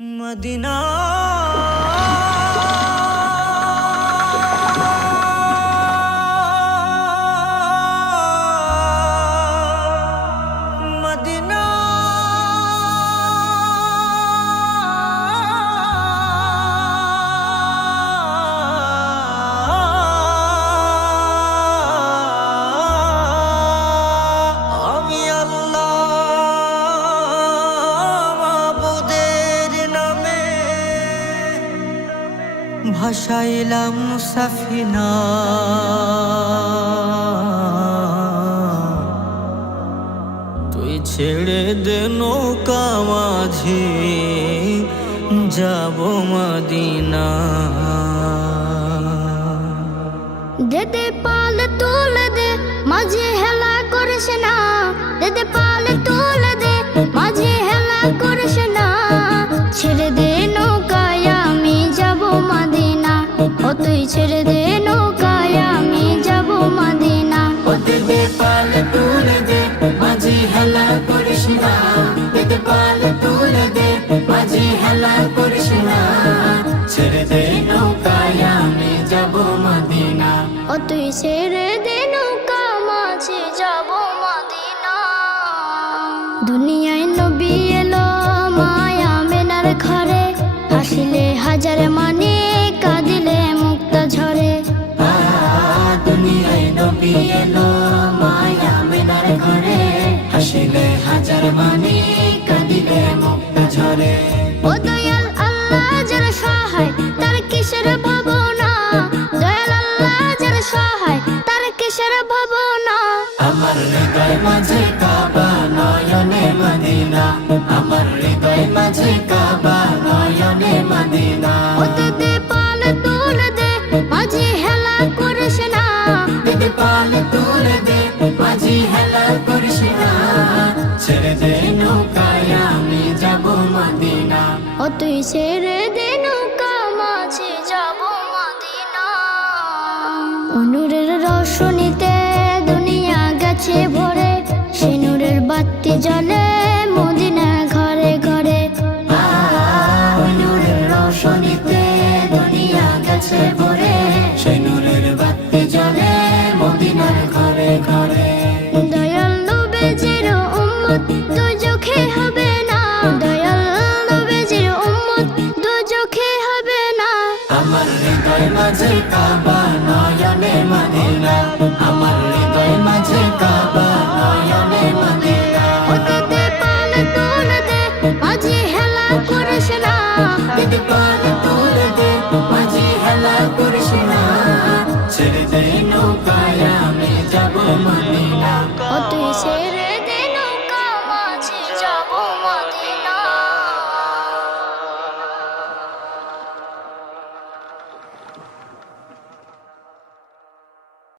Medina Medina আমি আল্লাহ মাবুদের নামে ভাসাইলাম সাফিনা, তুই ছেড়ে দে নৌকা মাঝি যাব মদিনা। দেদে পাল তুলে দে মাঝে হেলা করিস না, দেদে পাল তুলে দে মাঝে হেলা করিস না। ছেড়ে দে নৌকায় আমি যাব মদিনা, ও তুই ছেড়ে দে নৌকায় আমি যাব মদিনা। ও দেদে পাল তুলে দে মাঝি হেলা করিস না, দেদে পাল তুলে দে মাঝি হেলা করিস না। ছেড়ে দে নৌকায় আমি যাব মদিনা, ও তুই ছেড়ে দে নৌকা মাঝে যাব মদিনা। দুনিয়ায় নবী এলো মায়া মেনার ঘরে, হাসিলে হাজার মানে কাঁদিলে মুক্তা ঝরে। দুনিয়ায় নবী এলো মায়া মেনার ঘরে, হাসিলে হাজার মানে কাঁদিলে মুক্তা ঝরে। ও দয়াল আল্লাহ যার সহায় তার কিসের ভাবনা, দয়াল আল্লাহ যার সহায় তার কিসের ভাবনা। আমার হৃদয় মাঝে কাবা নয়নে মদিনা, আমার হৃদয় মাঝে কাবা নয়নে মদিনা। ও দেদে পাল তুলে দে মাঝে হেলা করিস না, দেদে পাল তুলে দে মাঝি হেলা করিস না। ছেড়ে দে নৌকায় আমি যাব মদিনা, ও তুই ছেড়ে দে নৌকা মাঝে যাব মদিনা। নূরের রোশনীতে দুনিয়া গেছে ভরে, সে নূরের বাতি জ্বলে মদিনা ঘরে ঘরে। নূরের রোশনীতে দুনিয়া গেছে ভরে, সেই নূরের বাতি জ্বলে মদিনার ঘরে ঘরে। দয়াল নবীজির উম্মত দুজখে হবে না, দয়াল নবীজির উম্মত দুজখে হবে না। আমার হৃদয় মাঝে কাবা নয়নে মদিনা, আমার হৃদয় মাঝে কাবা নয়নে মদিনা। ও দেদে পাল তুলে দে মাঝে হেলা করিস না, দেদে পাল তুলে দে মাঝি হেলা করিস না। ছেড়ে দে নৌকায় আমি যাব মদিনা,